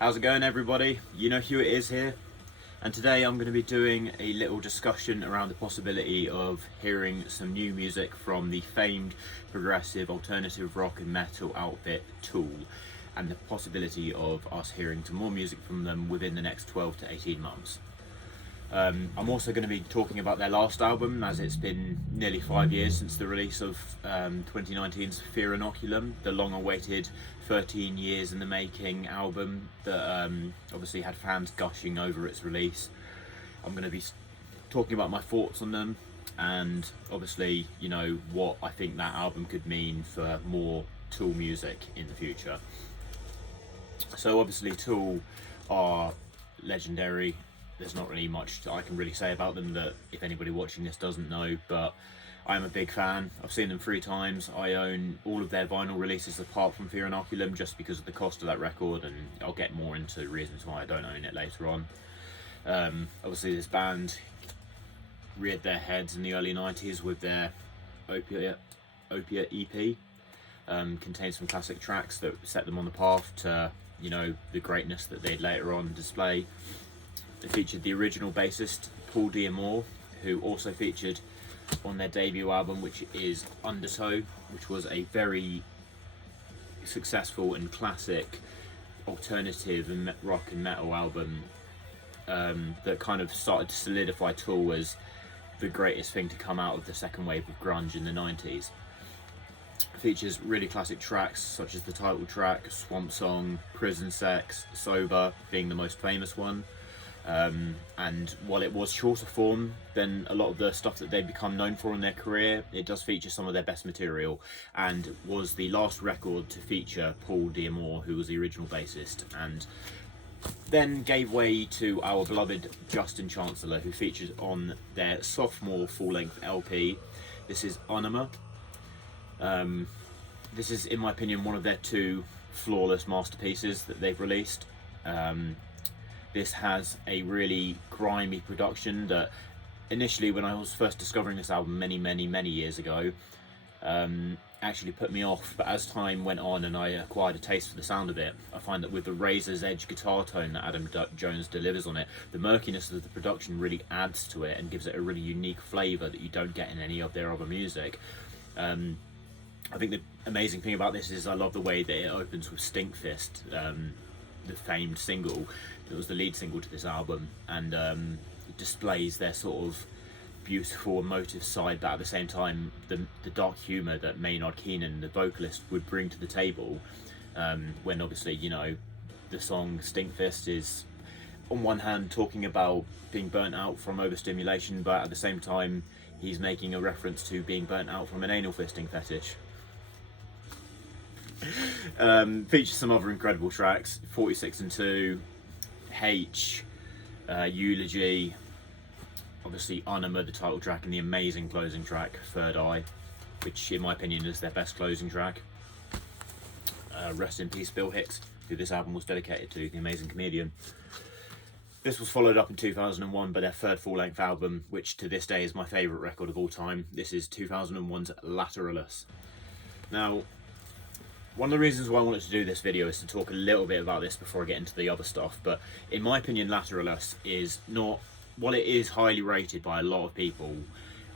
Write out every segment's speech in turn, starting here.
How's it going, everybody? You know who it is here, and today I'm going to be doing a little discussion around the possibility of hearing some new music from the famed progressive alternative rock and metal outfit Tool, and the possibility of us hearing some more music from them within the next 12 to 18 months. I'm also going to be talking about their last album, as it's been nearly 5 years since the release of 2019's Fear Inoculum, the long-awaited 13 years in the making album that obviously had fans gushing over its release. I'm going to be talking about my thoughts on them, and obviously, you know, what I think that album could mean for more Tool music in the future. So obviously Tool are legendary. There's not really much I can really say about them that if anybody watching this doesn't know, but I'm a big fan. I've seen them 3 times. I own all of their vinyl releases apart from Fear Inoculum, just because of the cost of that record, and I'll get more into reasons why I don't own it later on. Obviously this band reared their heads in the early 90s with their Opiate EP. Contains some classic tracks that set them on the path to, you know, the greatness that they'd later on display. They featured the original bassist Paul Diamore, who also featured on their debut album, which is Undertow, which was a very successful and classic alternative and rock and metal album that kind of started to solidify Tool as the greatest thing to come out of the second wave of grunge in the 90s. Features really classic tracks such as the title track, Swamp Song, Prison Sex, Sober being the most famous one. And while it was shorter form than a lot of the stuff that they've become known for in their career, it does feature some of their best material, and was the last record to feature Paul Diamore, who was the original bassist, and then gave way to our beloved Justin Chancellor, who featured on their sophomore full-length LP. This is Anima. This is, in my opinion, one of their 2 flawless masterpieces that they've released. This has a really grimy production that initially, when I was first discovering this album many years ago, actually put me off, but as time went on and I acquired a taste for the sound of it, I find that with the razor's edge guitar tone that Adam Jones delivers on it, the murkiness of the production really adds to it and gives it a really unique flavour that you don't get in any of their other music. I think the amazing thing about this is I love the way that it opens with Stink Fist, the famed single that was the lead single to this album, and it displays their sort of beautiful emotive side, but at the same time the dark humour that Maynard Keenan, the vocalist, would bring to the table, when obviously, you know, the song Stink Fist is on one hand talking about being burnt out from overstimulation, but at the same time he's making a reference to being burnt out from an anal fisting fetish. Features some other incredible tracks: 46 and 2, H, Eulogy, obviously Anima, the title track, and the amazing closing track, Third Eye, which in my opinion is their best closing track. Rest in peace Bill Hicks, who this album was dedicated to, the amazing comedian. This was followed up in 2001 by their 3rd full-length album, which to this day is my favourite record of all time. This is 2001's Lateralus. Now, one of the reasons why I wanted to do this video is to talk a little bit about this before I get into the other stuff, but in my opinion Lateralus is not, while it is highly rated by a lot of people,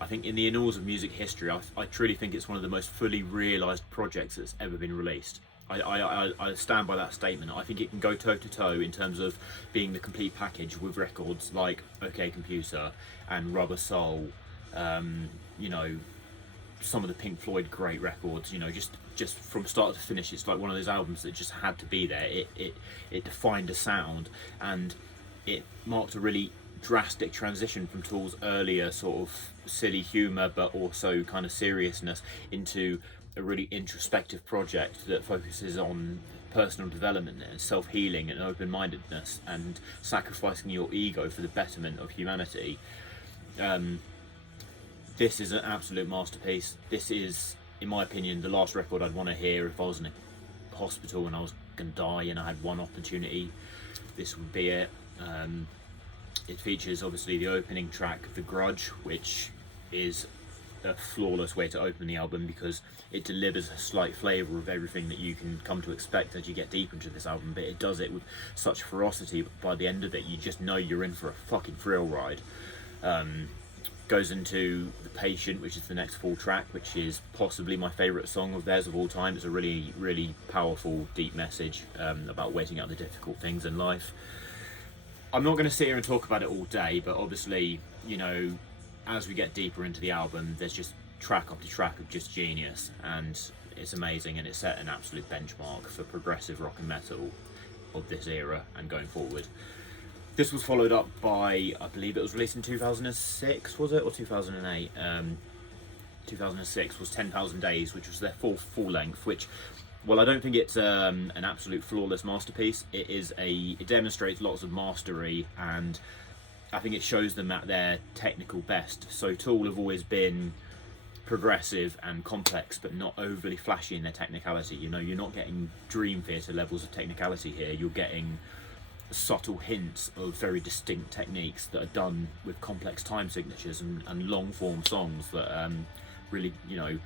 I think in the annals of music history, I truly think it's one of the most fully realised projects that's ever been released. I stand by that statement. I think it can go toe to toe in terms of being the complete package with records like OK Computer and Rubber Soul, you know, some of the Pink Floyd great records, you know, just from start to finish. It's like one of those albums that just had to be there. It defined a sound, and it marked a really drastic transition from Tool's earlier sort of silly humour but also kind of seriousness into a really introspective project that focuses on personal development and self-healing and open-mindedness and sacrificing your ego for the betterment of humanity. This is an absolute masterpiece. This is, in my opinion, the last record I'd want to hear if I was in a hospital and I was going to die and I had one opportunity. This would be it. It features obviously the opening track, The Grudge, which is a flawless way to open the album, because it delivers a slight flavour of everything that you can come to expect as you get deep into this album, but it does it with such ferocity. By the end of it, you just know you're in for a fucking thrill ride. Goes into The Patient, which is the next full track, which is possibly my favourite song of theirs of all time. It's a really, really powerful, deep message about waiting out the difficult things in life. I'm not going to sit here and talk about it all day, but obviously, you know, as we get deeper into the album, there's just track after track of just genius, and it's amazing, and it set an absolute benchmark for progressive rock and metal of this era and going forward. This was followed up by, I believe it was released in 2006, was it, or 2008? 2006 was 10,000 Days, which was their full length, which, well, I don't think it's an absolute flawless masterpiece. It demonstrates lots of mastery, and I think it shows them at their technical best. So Tool have always been progressive and complex, but not overly flashy in their technicality. You know, you're not getting Dream Theater levels of technicality here. You're getting subtle hints of very distinct techniques that are done with complex time signatures and long form songs that really, you know,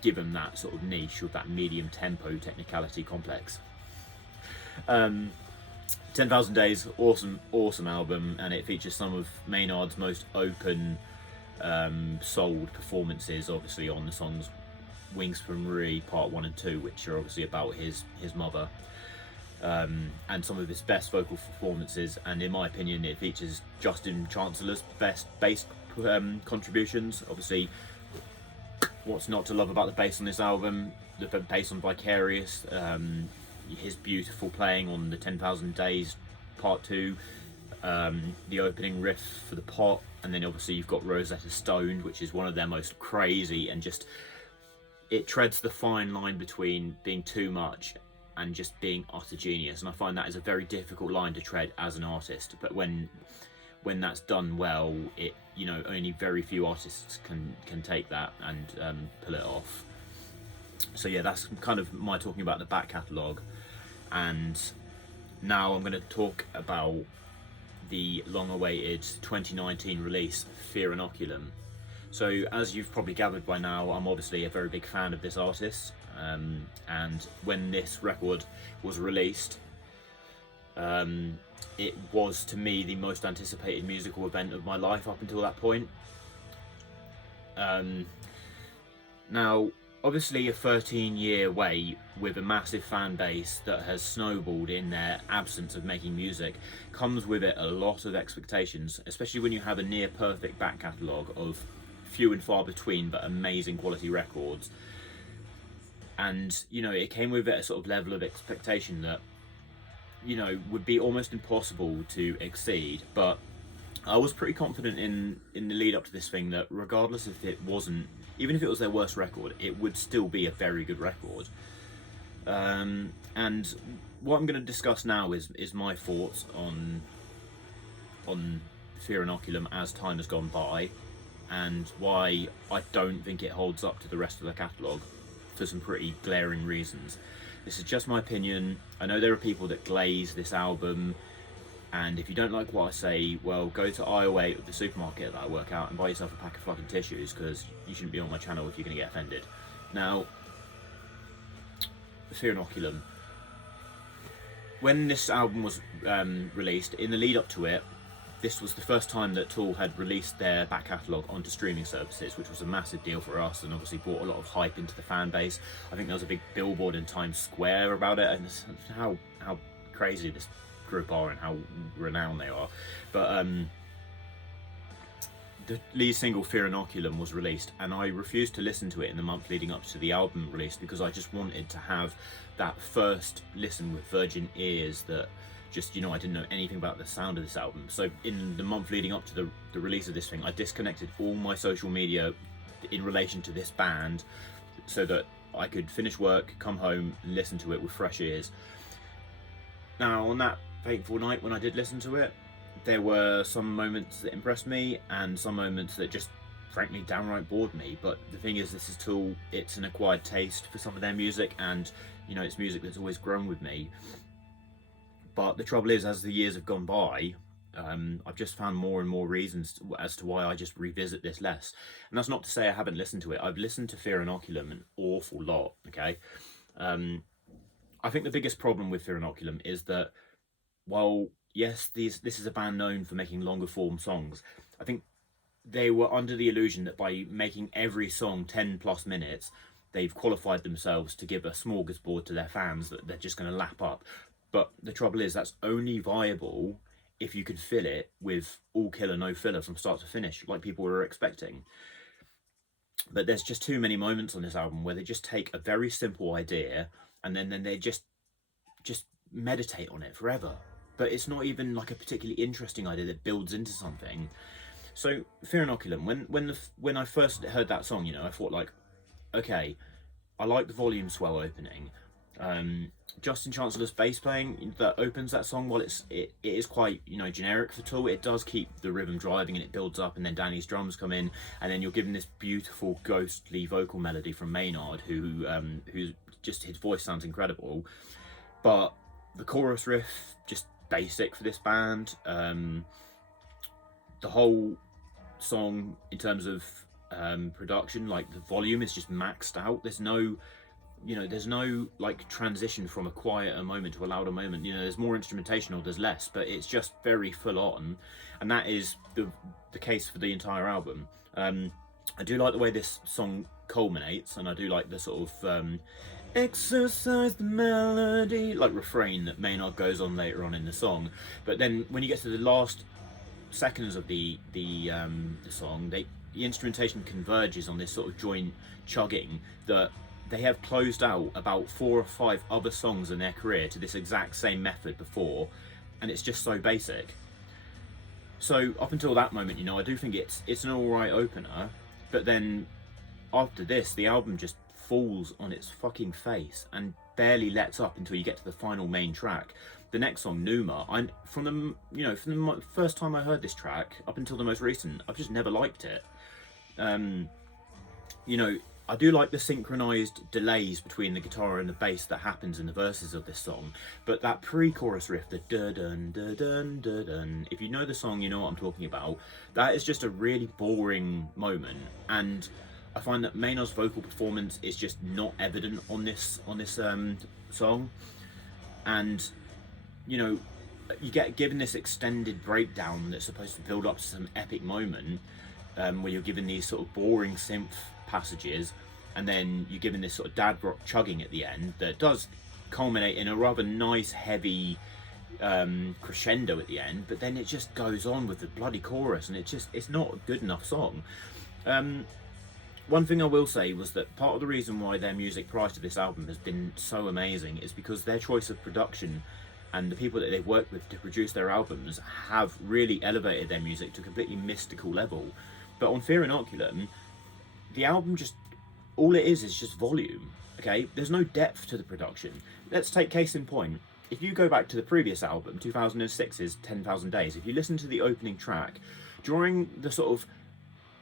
give them that sort of niche of that medium tempo technicality complex. 10,000 Days, awesome album, and it features some of Maynard's most open souled performances, obviously on the songs Wings for Marie Part 1 and 2, which are obviously about his mother. And some of his best vocal performances, and in my opinion it features Justin Chancellor's best bass contributions. Obviously, what's not to love about the bass on this album? The bass on Vicarious, his beautiful playing on the 10,000 Days Part 2, the opening riff for the Pot, and then obviously you've got Rosetta Stone, which is one of their most crazy, and just, it treads the fine line between being too much and just being utter genius, and I find that is a very difficult line to tread as an artist. But when that's done well, it, you know, only very few artists can take that and pull it off. So yeah, that's kind of my talking about the back catalogue, and now I'm going to talk about the long-awaited 2019 release, Fear Inoculum. So as you've probably gathered by now, I'm obviously a very big fan of this artist. And when this record was released, it was to me the most anticipated musical event of my life up until that point. Now, obviously a 13-year wait with a massive fan base that has snowballed in their absence of making music comes with it a lot of expectations, especially when you have a near perfect back catalogue of few and far between but amazing quality records. And, you know, it came with it a sort of level of expectation that, you know, would be almost impossible to exceed. But I was pretty confident in the lead up to this thing that regardless if it wasn't, even if it was their worst record, it would still be a very good record. And what I'm going to discuss now is my thoughts on Fear Inoculum as time has gone by, and why I don't think it holds up to the rest of the catalogue, for some pretty glaring reasons. This is just my opinion. I know there are people that glaze this album, and if you don't like what I say, well, go to aisle 8 of the supermarket that I work out and buy yourself a pack of fucking tissues, because you shouldn't be on my channel if you're going to get offended. Now, Fear Inoculum. When this album was released, in the lead up to it, this was the first time that Tool had released their back catalogue onto streaming services, which was a massive deal for us and obviously brought a lot of hype into the fan base. I think there was a big billboard in Times Square about it, and how crazy this group are and how renowned they are. But the lead single Fear Inoculum was released, and I refused to listen to it in the month leading up to the album release, because I just wanted to have that first listen with virgin ears that just, you know, I didn't know anything about the sound of this album. So in the month leading up to the release of this thing, I disconnected all my social media in relation to this band so that I could finish work, come home, and listen to it with fresh ears. Now, on that fateful night when I did listen to it, there were some moments that impressed me and some moments that just frankly downright bored me. But the thing is, this is Tool, it's an acquired taste for some of their music, and, you know, it's music that's always grown with me. But the trouble is, as the years have gone by, I've just found more and more reasons as to why I just revisit this less. And that's not to say I haven't listened to it. I've listened to Fear Inoculum an awful lot, okay? I think the biggest problem with Fear Inoculum is that, while yes, this is a band known for making longer form songs, I think they were under the illusion that by making every song 10 plus minutes, they've qualified themselves to give a smorgasbord to their fans that they're just going to lap up. But the trouble is, that's only viable if you could fill it with all killer, no filler from start to finish, like people were expecting. But there's just too many moments on this album where they just take a very simple idea and then they just meditate on it forever. But it's not even like a particularly interesting idea that builds into something. So Fear Inoculum, when I first heard that song, I thought like, okay, I like the volume swell opening. Justin Chancellor's bass playing that opens that song, while it is quite generic for Tool, it does keep the rhythm driving and it builds up, and then Danny's drums come in, and then you're given this beautiful ghostly vocal melody from Maynard, who's just, his voice sounds incredible. But the chorus riff, just basic for this band. The whole song in terms of production, like the volume is just maxed out. There's no like transition from a quieter moment to a louder moment. There's more instrumentation or there's less, but it's just very full on, and that is the case for the entire album. I do like the way this song culminates, and I do like the sort of exercise the melody like refrain that Maynard goes on later on in the song. But then when you get to the last seconds of the song, the instrumentation converges on this sort of joint chugging that they have closed out about 4 or 5 other songs in their career to this exact same method before, and it's just so basic. So up until that moment, I do think it's an alright opener, but then after this, the album just falls on its fucking face and barely lets up until you get to the final main track. The next song, Numa, from the first time I heard this track up until the most recent, I've just never liked it. I do like the synchronized delays between the guitar and the bass that happens in the verses of this song, but that pre-chorus riff, the dun dun dun dun dun, if you know the song, you know what I'm talking about. That is just a really boring moment, and I find that Maynard's vocal performance is just not evident on this song, and you get given this extended breakdown that's supposed to build up to some epic moment, where you're given these sort of boring synth passages, and then you're given this sort of dad rock chugging at the end that does culminate in a rather nice heavy crescendo at the end, but then it just goes on with the bloody chorus, and it's not a good enough song. One thing I will say was that part of the reason why their music prior to this album has been so amazing is because their choice of production and the people that they've worked with to produce their albums have really elevated their music to a completely mystical level. But on Fear Inoculum, the album just, all it is just volume, okay? There's no depth to the production. Let's take case in point. If you go back to the previous album, 2006's 10,000 Days, if you listen to the opening track, during the sort of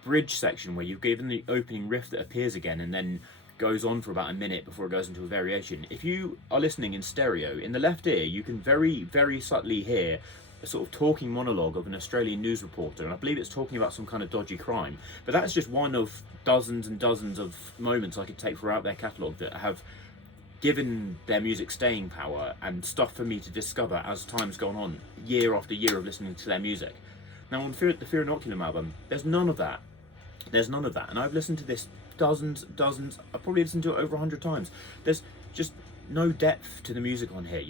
bridge section where you're given the opening riff that appears again and then goes on for about a minute before it goes into a variation, if you are listening in stereo, in the left ear, you can very, very subtly hear a sort of talking monologue of an Australian news reporter, and I believe it's talking about some kind of dodgy crime. But that's just one of dozens and dozens of moments I could take throughout their catalogue that have given their music staying power and stuff for me to discover as time's gone on, year after year of listening to their music. Now on the Fear Inoculum album, there's none of that. There's none of that, and I've listened to this dozens, I've probably listened to it over 100 times. There's just no depth to the music on here,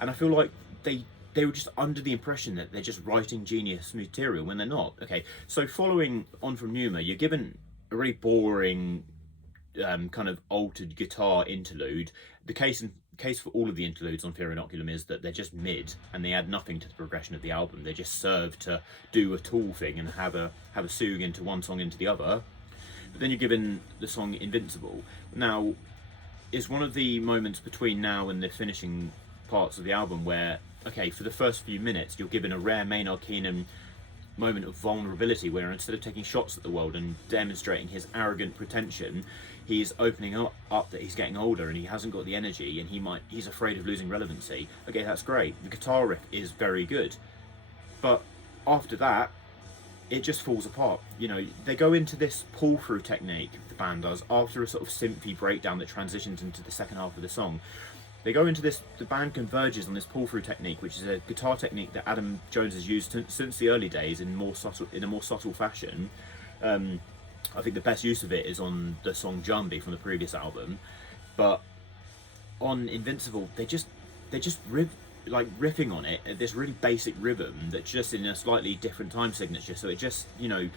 and I feel like they were just under the impression that they're just writing genius material when they're not. Okay, so following on from Numa, you're given a really boring kind of altered guitar interlude. The case for all of the interludes on Fear Inoculum is that they're just mid and they add nothing to the progression of the album. They just serve to do a Tool thing and have a soog into one song into the other. But then you're given the song Invincible. Now, it's one of the moments between now and the finishing parts of the album where, okay, for the first few minutes, you're given a rare Maynard Keenan moment of vulnerability where instead of taking shots at the world and demonstrating his arrogant pretension, he's opening up that he's getting older and he hasn't got the energy and he's afraid of losing relevancy. Okay, that's great. The guitar riff is very good. But after that, it just falls apart. You know, they go into this pull through technique, the band does, after a sort of synthy breakdown that transitions into the second half of the song. They go into this, the band converges on this pull through technique, which is a guitar technique that Adam Jones has used since the early days in a more subtle fashion. I think the best use of it is on the song Jumbie from the previous album, but on Invincible they just riffing on it at this really basic rhythm that's just in a slightly different time signature, so it just, you know,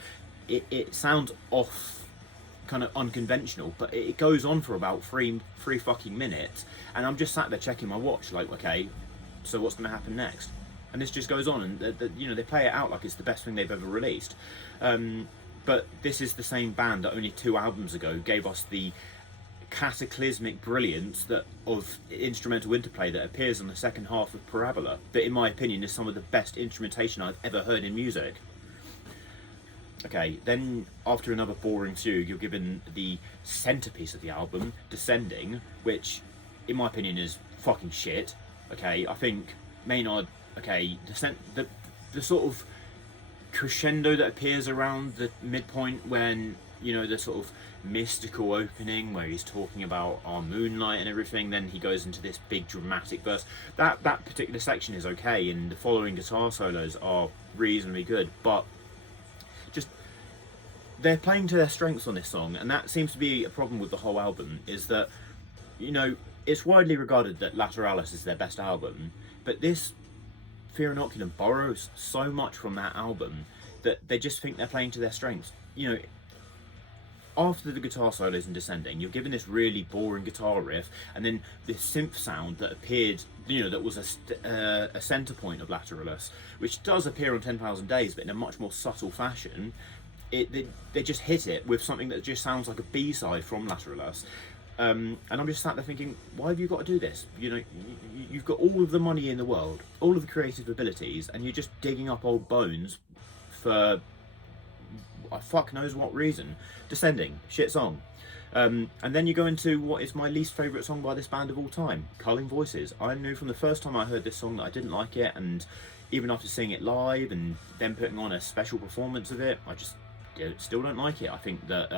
it sounds off, kind of unconventional, but it goes on for about three fucking minutes, and I'm just sat there checking my watch like, okay, so what's going to happen next? And this just goes on, and you know, they play it out like it's the best thing they've ever released. But this is the same band that only 2 albums ago gave us the cataclysmic brilliance that of instrumental interplay that appears on the second half of Parabola, that in my opinion is some of the best instrumentation I've ever heard in music. Okay, then after another boring fugue, you're given the centerpiece of the album, Descending, which in my opinion is fucking shit. Okay, I think Maynard, okay, the sort of crescendo that appears around the midpoint when, you know, the sort of mystical opening where he's talking about our moonlight and everything, then he goes into this big dramatic verse. That particular section is okay, and the following guitar solos are reasonably good, but just they're playing to their strengths on this song, and that seems to be a problem with the whole album, is that, you know, it's widely regarded that Lateralis is their best album, but this Fear Inoculum borrows so much from that album that they just think they're playing to their strengths. You know, after the guitar solos in Descending, you're given this really boring guitar riff, and then this synth sound that appeared, you know, that was a centre point of Lateralis, which does appear on 10,000 Days, but in a much more subtle fashion. They just hit it with something that just sounds like a B-side from Lateralis. And I'm just sat there thinking, why have you got to do this? You know, you've got all of the money in the world, all of the creative abilities, and you're just digging up old bones for fuck knows what reason. Descending, shit song. And then you go into what is my least favourite song by this band of all time, Culling Voices. I knew from the first time I heard this song that I didn't like it, and even after seeing it live and then putting on a special performance of it, I just still don't like it. I think that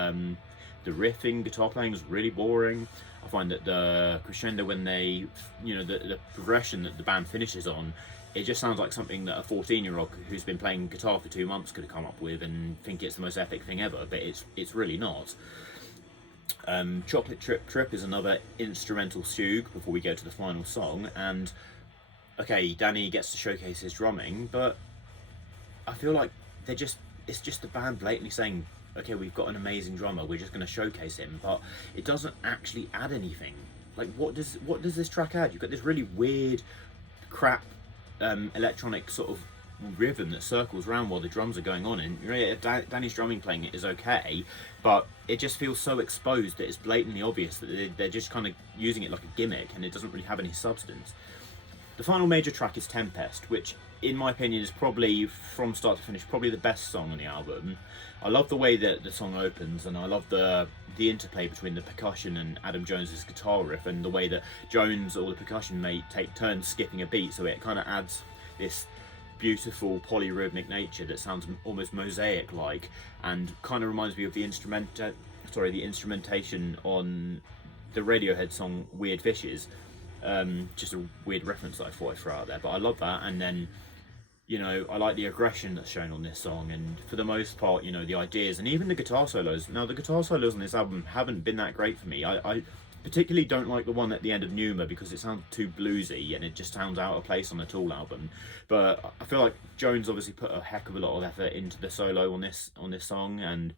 the riffing, guitar playing is really boring. I find that the crescendo when they, you know, the progression that the band finishes on, it just sounds like something that a 14-year-old who's been playing guitar for 2 months could have come up with and think it's the most epic thing ever, but it's really not. Chocolate Trip is another instrumental fugue before we go to the final song, and okay, Danny gets to showcase his drumming, but I feel like it's just the band blatantly saying, okay, we've got an amazing drummer, we're just going to showcase him, but it doesn't actually add anything. Like, what does this track add? You've got this really weird, crap electronic sort of rhythm that circles around while the drums are going on, and really, Danny's drumming playing it is okay, but it just feels so exposed that it's blatantly obvious that they're just kind of using it like a gimmick, and it doesn't really have any substance. The final major track is Tempest, which in my opinion is probably, from start to finish, probably the best song on the album. I love the way that the song opens, and I love the interplay between the percussion and Adam Jones's guitar riff, and the way that Jones or the percussion may take turns skipping a beat, so it kind of adds this beautiful polyrhythmic nature that sounds almost mosaic-like, and kind of reminds me of the instrumentation on the Radiohead song Weird Fishes. Just a weird reference that I thought I'd throw out there, but I love that. And then, you know, I like the aggression that's shown on this song, and for the most part, you know, the ideas and even the guitar solos. Now, the guitar solos on this album haven't been that great for me. I particularly don't like the one at the end of Pneuma because it sounds too bluesy and it just sounds out of place on a Tool album. But I feel like Jones obviously put a heck of a lot of effort into the solo on this song, and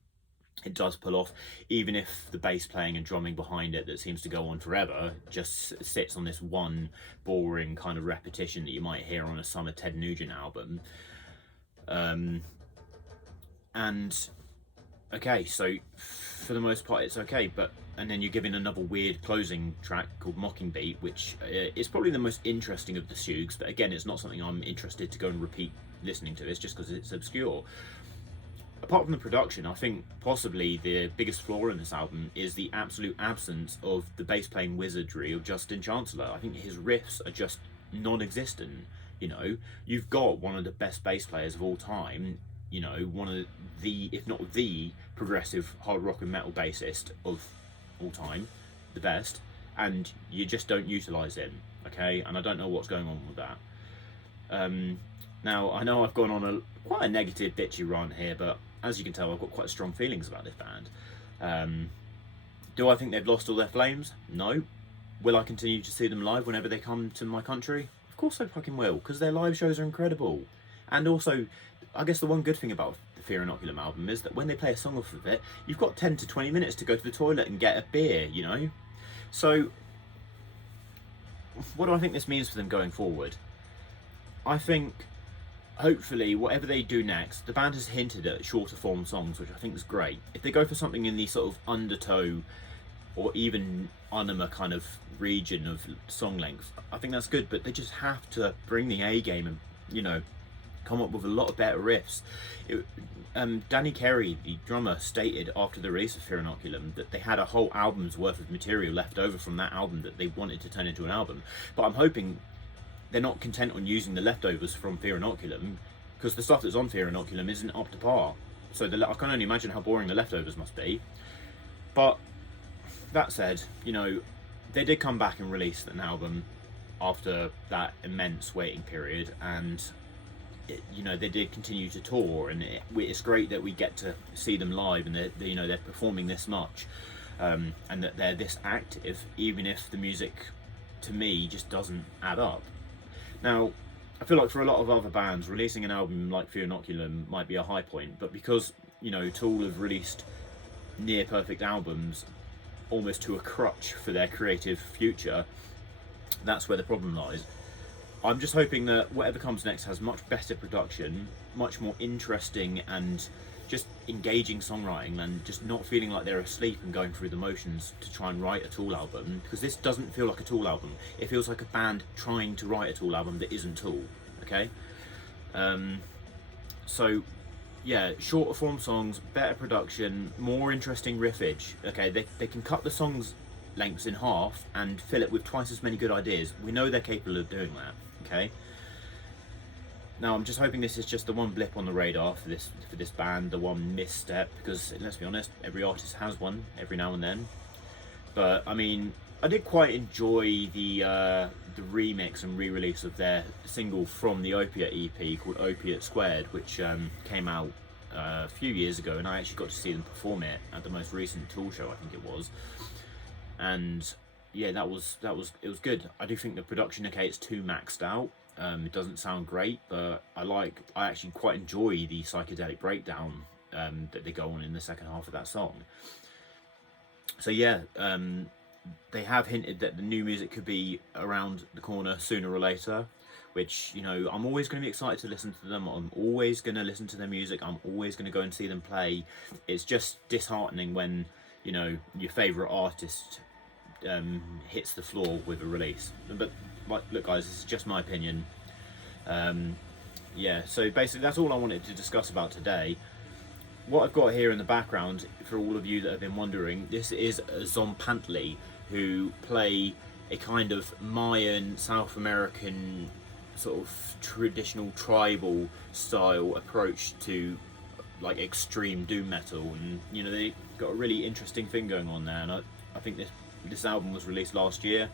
it does pull off, even if the bass playing and drumming behind it that seems to go on forever just sits on this one boring kind of repetition that you might hear on a summer Ted Nugent album. And okay, so for the most part it's okay, and then you're given another weird closing track called Mocking Beat, which is probably the most interesting of the fugues, but again, it's not something I'm interested to go and repeat listening to. It's just because it's obscure. Apart from the production, I think possibly the biggest flaw in this album is the absolute absence of the bass playing wizardry of Justin Chancellor. I think his riffs are just non-existent. You know, you've got one of the best bass players of all time, you know, one of the, if not the progressive hard rock and metal bassist of all time, the best, and you just don't utilize him, okay? And I don't know what's going on with that. Now, I know I've gone on quite a negative bitchy rant here, but as you can tell, I've got quite strong feelings about this band. Do I think they've lost all their flames? No. Will I continue to see them live whenever they come to my country? Of course I fucking will, because their live shows are incredible. And also, I guess the one good thing about the Fear Inoculum album is that when they play a song off of it, you've got 10 to 20 minutes to go to the toilet and get a beer, you know? So, what do I think this means for them going forward? I think, hopefully, whatever they do next, the band has hinted at shorter form songs, which I think is great. If they go for something in the sort of undertow or even anima kind of region of song length, I think that's good, but they just have to bring the A game and, you know, come up with a lot of better riffs. Danny Carey, the drummer, stated after the release of Fear Inoculum that they had a whole album's worth of material left over from that album that they wanted to turn into an album. But I'm hoping they're not content on using the leftovers from Fear Inoculum, because the stuff that's on Fear Inoculum isn't up to par. So I can only imagine how boring the leftovers must be. But that said, you know, they did come back and release an album after that immense waiting period, and you know, they did continue to tour, and it's great that we get to see them live, and they're performing this much, and that they're this active, even if the music to me just doesn't add up. Now, I feel like for a lot of other bands, releasing an album like Fear Inoculum might be a high point, but because, you know, Tool have released near perfect albums almost to a crutch for their creative future, that's where the problem lies. I'm just hoping that whatever comes next has much better production, much more interesting and just engaging songwriting, and just not feeling like they're asleep and going through the motions to try and write a Tool album, because this doesn't feel like a Tool album. It feels like a band trying to write a Tool album that isn't Tool, okay? So yeah, shorter form songs, better production, more interesting riffage. Okay, they can cut the songs lengths in half and fill it with twice as many good ideas. We know they're capable of doing that, okay? Now, I'm just hoping this is just the one blip on the radar for this band, the one misstep, because let's be honest, every artist has one every now and then. But I mean, I did quite enjoy the remix and re-release of their single from the Opiate EP called Opiate Squared, which came out a few years ago, and I actually got to see them perform it at the most recent Tool show, I think it was. And yeah, it was good. I do think the production, okay, it's too maxed out. It doesn't sound great, but I actually quite enjoy the psychedelic breakdown that they go on in the second half of that song. So yeah, they have hinted that the new music could be around the corner sooner or later, which, you know, I'm always going to be excited to listen to them. I'm always going to listen to their music. I'm always going to go and see them play. It's just disheartening when, you know, your favourite artist hits the floor with a release. But like, look guys, this is just my opinion. Yeah, so basically that's all I wanted to discuss about today. What I've got here in the background, for all of you that have been wondering, this is Zompantli, who play a kind of Mayan, South American sort of traditional tribal style approach to like extreme doom metal, and you know, they got a really interesting thing going on there. And I think this album was released last year,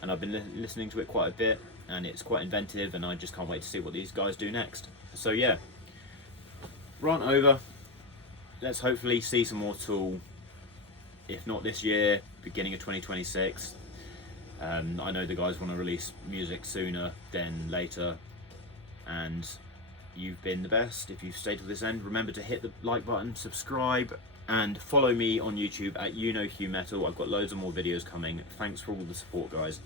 and I've been listening to it quite a bit, and it's quite inventive, and I just can't wait to see what these guys do next. So yeah, rant over. Let's hopefully see some more Tool, if not this year, beginning of 2026. I know the guys want to release music sooner than later, and you've been the best. If you've stayed to this end, remember to hit the like button, subscribe, and follow me on YouTube at Metal. I've got loads of more videos coming. Thanks for all the support, guys.